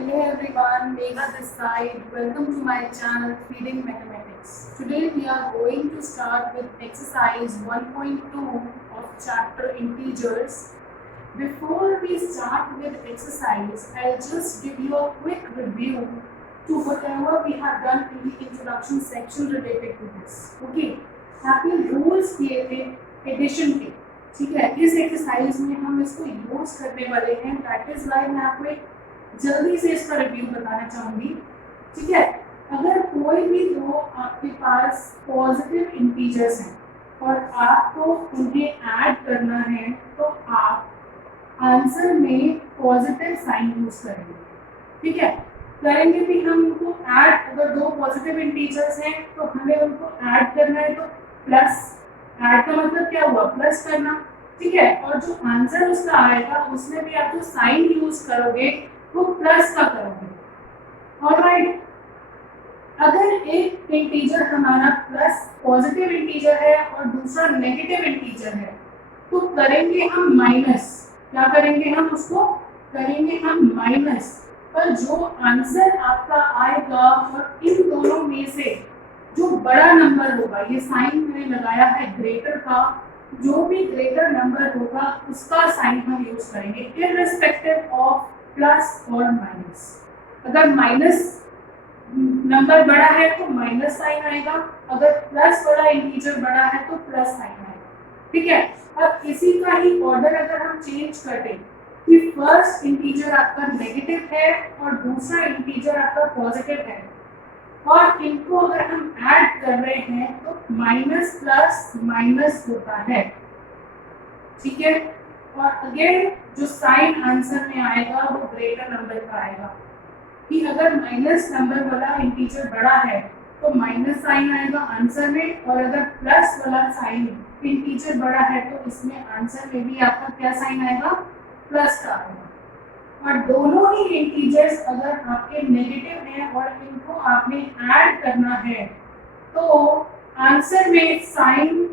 Hello everyone, Megha this side. Welcome to my channel Feeding Mathematics. Today we are going to start with exercise 1.2 of chapter Integers. Before we start with exercise, I'll just give you a quick review to whatever we have done in the introduction section related to this. Okay, आपके rules किए थे addition के, ठीक है। इस exercise में हम इसको यूज करने वाले हैं। दैट इज वाई मैं आपको एक जल्दी से इसका रिव्यू बताना चाहूंगी, ठीक है। अगर कोई भी दो आपके पास पॉजिटिव इंटीजर्स हैं और आपको उन्हें ऐड करना है तो आप आंसर में पॉजिटिव साइन यूज करेंगे, ठीक है। करेंगे भी हम उनको ऐड, अगर दो पॉजिटिव इंटीजर्स हैं तो हमें उनको ऐड करना है तो प्लस, ऐड का मतलब क्या हुआ, प्लस करना, ठीक है। और जो आंसर उसका आएगा उसमें भी आप जो साइन यूज करोगे वो प्लस का करोगे। ऑलराइट, अगर एक इंटीजर हमारा प्लस पॉजिटिव इंटीजर है और दूसरा नेगेटिव इंटीजर है तो करेंगे हम माइनस। क्या करेंगे हम, उसको करेंगे हम माइनस। पर जो आंसर आपका आएगा और इन दोनों में से जो बड़ा नंबर होगा, ये साइन मैंने लगाया है ग्रेटर का, जो भी ग्रेटर नंबर होगा उसका साइन हम यूज करेंगे इररिस्पेक्टिव ऑफ प्लस और माइनस। अगर माइनस नंबर बड़ा है तो माइनस साइन आएगा, अगर प्लस वाला इंटीजर बड़ा है तो प्लस साइन आएगा, ठीक है। अब इसी का ही ऑर्डर अगर हम चेंज कर दें कि फर्स्ट इंटीजर आपका नेगेटिव है और दूसरा इंटीजर आपका पॉजिटिव है और इनको अगर हम ऐड कर रहे हैं तो माइनस प्लस माइनस होता है, ठीक है। और अगेन जो साइन आंसर में आएगा वो ग्रेटर नंबर का आएगा कि अगर माइनस नंबर वाला इंटीजर बड़ा है तो माइनस साइन आएगा आंसर में, और अगर प्लस वाला साइन इंटीजर बड़ा है तो इसमें आंसर में भी आपका क्या साइन आएगा, प्लस का आएगा। और दोनों ही इंटीजर्स अगर आपके नेगेटिव हैं और इनको आपने ऐड करना है तो आंसर में साइन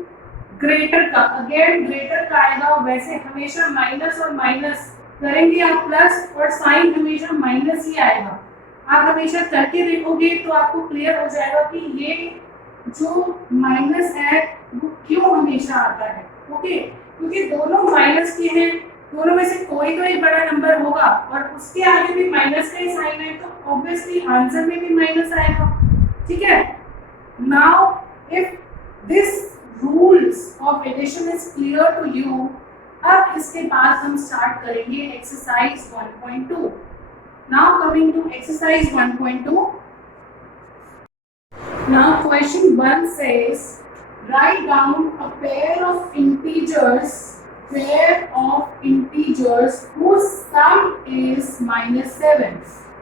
ग्रेटर का, अगेन ग्रेटर का आएगा। वैसे हमेशा माइनस और माइनस करेंगे आप प्लस, और साइन हमेशा माइनस ही आएगा। आप हमेशा करके देखोगे तो आपको क्लियर हो जाएगा कि ये जो माइनस है वो क्यों हमेशा आता है, ओके। क्योंकि दोनों माइनस के हैं, दोनों में से कोई तो एक बड़ा नंबर होगा और उसके आगे भी माइनस का ही साइन है तो ऑब्वियसली आंसर में भी माइनस आएगा, ठीक है। Now if this rules of addition is clear to you, अब इसके बाद हम स्टार्ट करेंगे exercise 1.2। Now coming to exercise 1.2, now question 1 says write down a pair of integers whose sum is -7।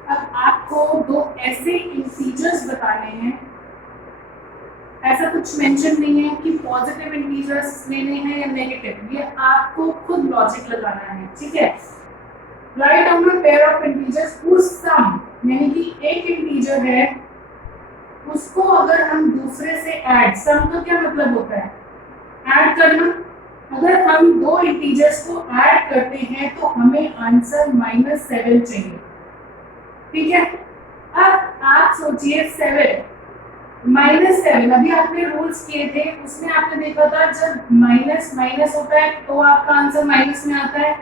अब आपको दो ऐसे इंटीजर्स बताने हैं, ऐसा कुछ मेंशन नहीं है कि पॉजिटिव इंटीजर्स लेने हैं या नेगेटिव, ये आपको खुद लॉजिक लगाना है, ठीक है। Write down a pair of integers whose sum, यानी कि एक इंटीजर है उसको अगर हम दूसरे से ऐड, सम का क्या मतलब होता है, ऐड करना। अगर हम दो इंटीजर्स को ऐड करते हैं तो हमें आंसर -7 चाहिए, ठीक है। अब आप सोचिए 7 -7, अभी आपने रूल्स किए थे उसमें आपने देखा था जब माइनस माइनस होता है तो आपका आंसर माइनस में आता है,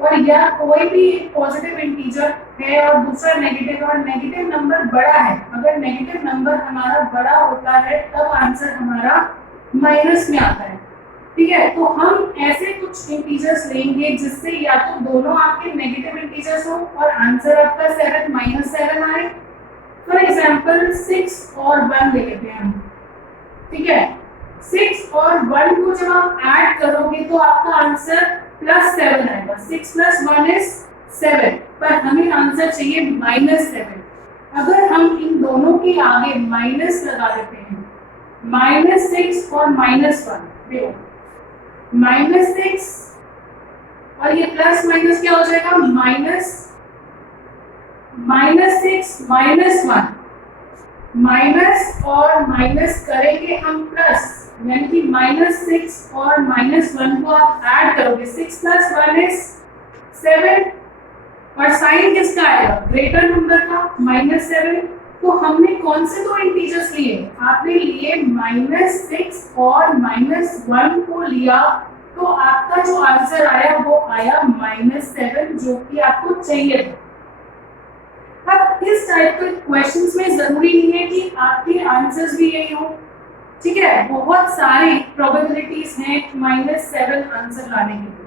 और या कोई भी पॉजिटिव इंटीजर है और दूसरा नेगेटिव और नेगेटिव नंबर बड़ा है, अगर नेगेटिव नंबर हमारा बड़ा होता है तब आंसर हमारा माइनस में आता है, ठीक है। तो हम ऐसे कुछ इंटीजर्स लेंगे जिससे या तो दोनों आपके नेगेटिव इंटीजर्स हो और आंसर आपका 7 -7 आए। फॉर एग्जांपल 6 और 1 ले लेते हैं हम, ठीक है। 6 और 1 को जब आप ऐड करोगे तो आपका आंसर +7 आएगा। 6 + 1 is 7, पर हमें आंसर चाहिए -7। अगर हम इन दोनों के आगे माइनस लगा देते हैं, -6 और -1, देखो -6 और ये प्लस माइनस क्या हो जाएगा, -6 -1, माइनस और माइनस करेंगे हम प्लस, यानी कि -6 और -1 को आप ऐड करोगे, 6 + 1 is 7 और साइन किसका आएगा, ग्रेटर नंबर का, -7। तो हमने कौन से दो इंटीजर्स लिए, आपने लिए -6 और -1 को लिया, तो आपका जो आंसर आया वो आया -7, जो कि आपको चाहिए था। अब इस टाइप के क्वेश्चंस में जरूरी नहीं है कि आपके आंसर्स भी यही हो, ठीक है, बहुत सारी प्रोबेबिलिटीज हैं -7 आंसर लाने के लिए।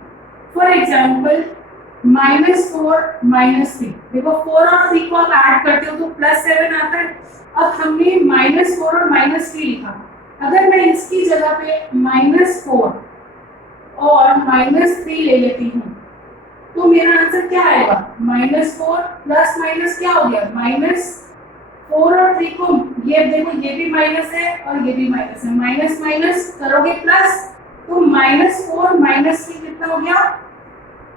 फॉर एग्जाम्पल -4 -3, देखो 4 और 3 को आप ऐड करते हो तो +7 आता है। अब हमने -4 और -3 लिखा, अगर मैं इसकी जगह पे -4 और -3 ले लेती हूँ तो मेरा आंसर क्या आएगा, -4 प्लस माइनस क्या हो गया, -4 और 3 को, ये देखो ये भी माइनस है और ये भी माइनस है, माइनस माइनस करोगे प्लस, तो -4 -3 कितना हो गया,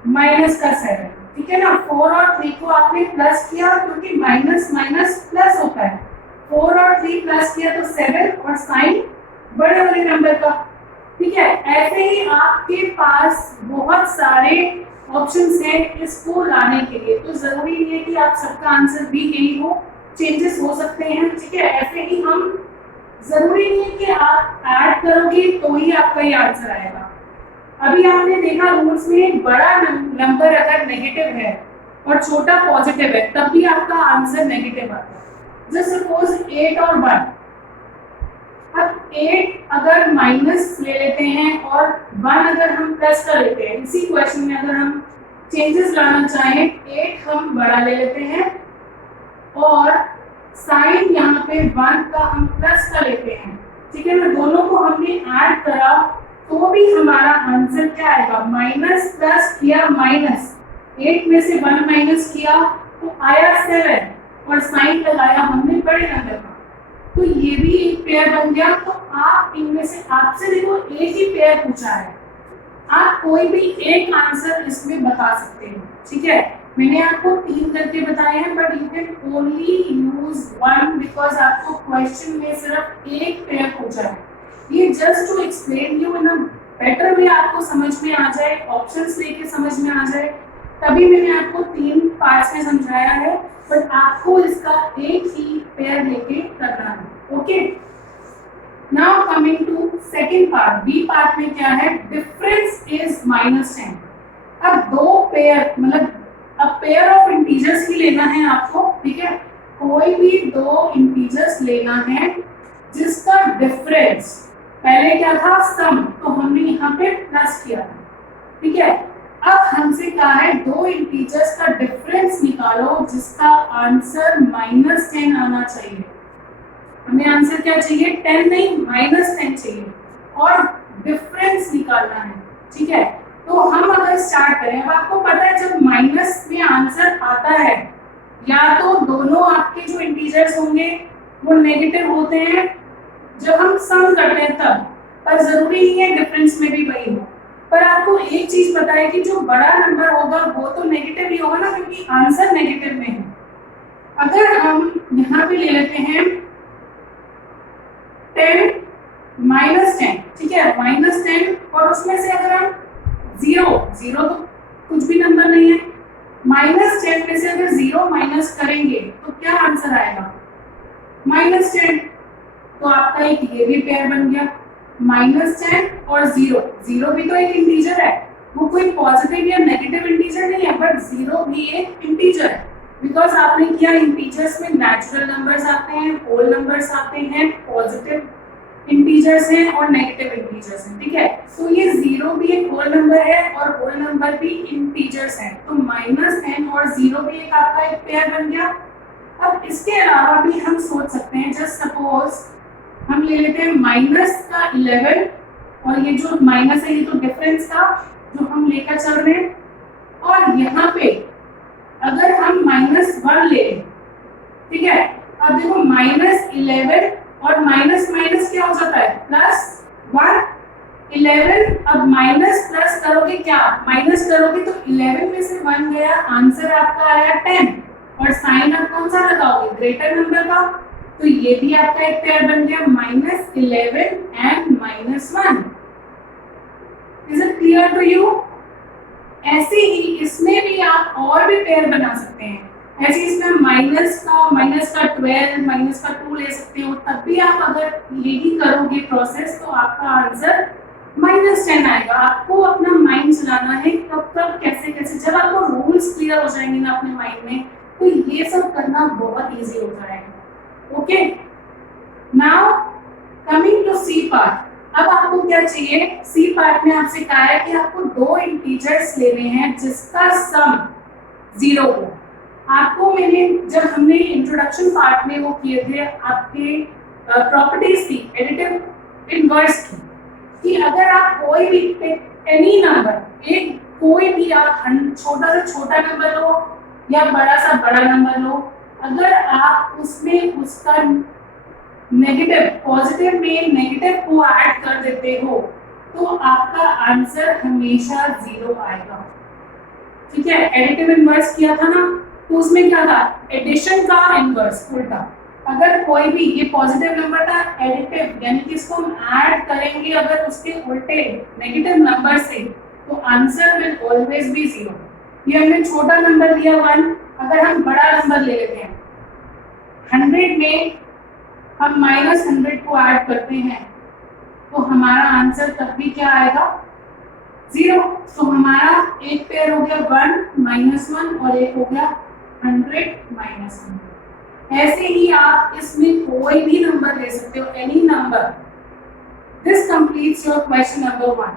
-7, ठीक है ना। 4 और 3 को आपने प्लस किया क्योंकि माइनस माइनस प्लस होता है, 4 और 3 प्लस किया तो 7 और साइन बड़े वाले नंबर का, ठीक है। ऐसे ही आपके पास बहुत सारे ऑप्शंस हैं इसको लाने के लिए, तो जरूरी नहीं है कि आप सबका आंसर भी यही हो, चेंजेस हो सकते हैं, ठीक है। ऐसे ही हम, जरूरी नहीं है कि आप ऐड करोगे तो ही आपका ये आंसर आएगा। अभी आपने देखा रूल्स में बड़ा नंबर अगर नेगेटिव है और छोटा पॉजिटिव है तब भी आपका आंसर नेगेटिव आता है। जस्ट सपोज 8 और 1, अब 8 अगर माइनस ले लेते हैं और 1 अगर हम प्लस कर लेते हैं, इसी क्वेश्चन में अगर हम चेंजेस लाना चाहें, 8 हम बड़ा ले लेते हैं और साइन यहाँ पे 1 का हम प्लस कर लेते हैं, ठीक है ना, दोनों को हमने ऐड करा तो भी हमारा आंसर क्या आएगा, माइनस प्लस किया माइनस, 8 में से 1 माइनस किया तो आया 7 और साइन लगाया हमने बड़े नंबर का, तो ये भी एक पेयर बन गया। तो आप इनमें से, आपसे देखो एक ही पेयर पूछा है, आप कोई भी एक आंसर इसमें बता सकते हो, ठीक है। मैंने आपको 3 करके बताए हैं, but you can only use 1 because आपको क्वेश्चन में सिर्फ एक पेयर पूछा है। ये just to explain you in a better way, आपको समझ में आ जाए, ऑप्शंस लेके समझ में आ जाए, तभी मैंने आपको 3 पार्ट्स में समझाया है, बट आपको इसका एक ही पेयर लेके करना है, okay. Now coming to second part, B part में क्या है, डिफरेंस इज -10। अब दो पेयर, मतलब अब पेयर ऑफ इंटीजर्स ही लेना है आपको, ठीक है, कोई भी दो इंटीजर्स लेना है जिसका डिफरेंस, पहले क्या था सम, तो हमने यहाँ पे प्लस किया था, ठीक है। अब हमसे कहा है दो इंटीजर्स का डिफरेंस निकालो जिसका आंसर -10 आना चाहिए। हमें आंसर क्या चाहिए, 10 नहीं -10 चाहिए और डिफरेंस निकालना है, ठीक है। तो हम अगर स्टार्ट करें, अब आपको पता है जब माइनस में आंसर आता है या तो दोनों आपके जो इंटीजर्स होंगे वो नेगेटिव होते हैं जब हम सम करते हैं तब, पर जरूरी नहीं है डिफरेंस में भी वही हो। पर आपको एक चीज पता है कि जो बड़ा नंबर होगा वो तो नेगेटिव ही होगा ना, क्योंकि आंसर नेगेटिव में है। अगर हम यहाँ पे ले लेते हैं 10 -10, ठीक है, -10 और उसमें से अगर हम 0 तो कुछ भी नंबर नहीं है, -10 में से अगर 0 माइनस करेंगे तो क्या आंसर आएगा, -10। तो आपका एक ये भी पेयर बन गया, -10 और 0 भी तो एक इंटीजर है, वो कोई पॉजिटिव या नेगेटिव इंटीजर नहीं है, बट 0 भी एक इंटीजर है, बिकॉज आपने किया इंटीजर्स में नेचुरल नंबर्स आते हैं, होल नंबर्स आते हैं, पॉजिटिव इंटीजर्स हैं और नेगेटिव इंटीजर्स हैं, ठीक है। तो ये 0 भी एक होल नंबर है और होल नंबर भी इंटीजर्स हैं, तो -10 और 0 भी एक आपका एक पेयर बन गया। अब इसके अलावा भी हम सोच सकते हैं, जस्ट सपोज हम ले लेते हैं -11 और ये जो माइनस है ये तो डिफरेंस का जो हम लेकर चल रहे हैं, और यहाँ पे अगर हम -1 ले, ठीक है। अब देखो -11 और माइनस माइनस क्या हो जाता है, +1, 11, अब माइनस प्लस करोगे, क्या माइनस करोगे तो 11 में से 1 गया, आंसर आपका आया 10 और साइन आप कौन सा लगाओगे, ग्रेटर नंबर का, तो ये भी आपका एक पेयर बन गया, -11 and -1। Is it clear to you? ऐसे ही इसमें भी आप और भी पेयर बना सकते हैं। ऐसे इसमें माइनस का 12 माइनस का 2 ले सकते हो, तब भी आप अगर यही करोगे प्रोसेस तो आपका आंसर -10 आएगा। आपको अपना माइंड चलाना है कब कब कैसे कैसे, जब आपको रूल्स क्लियर हो जाएंगे ना अपने माइंड में, तो ये सब करना बहुत इजी हो जाएगा। Okay, now coming to C part. अब आपको क्या चाहिए, सी पार्ट में आपसे कहा है कि आपको 2 इंटीजर्स लेने हैं जिसका सम 0 हो। आपको मैंने जब हमने इंट्रोडक्शन पार्ट में वो किए थे, आपके प्रॉपर्टीज थी एडिटिव इनवर्स की, कि अगर आप कोई भी एनी नंबर, एक कोई भी आप छोटा से छोटा नंबर लो या बड़ा सा बड़ा नंबर लो, अगर आप उसमें उसका नेगेटिव, पॉजिटिव में नेगेटिव को ऐड कर देते हो तो आपका आंसर हमेशा 0 आएगा। ठीक है, एडिटिव इनवर्स किया था ना, तो उसमें क्या था, एडिशन का इनवर्स उल्टा। अगर कोई भी ये पॉजिटिव नंबर था, एडिटिव यानी कि इसको हम ऐड करेंगे अगर उसके उल्टे नेगेटिव नंबर से, तो आंसर विल ऑलवेज बी 0। ये हमने छोटा नंबर लिया 1, अगर हम बड़ा नंबर ले लेते हैं 100 में हम -100 को ऐड करते हैं तो हमारा आंसर तब भी क्या आएगा, 0। तो हमारा एक पेयर हो गया 1 -1 और एक हो गया 100 -100। ऐसे ही आप इसमें कोई भी नंबर ले सकते हो, any number. This completes your question number 1।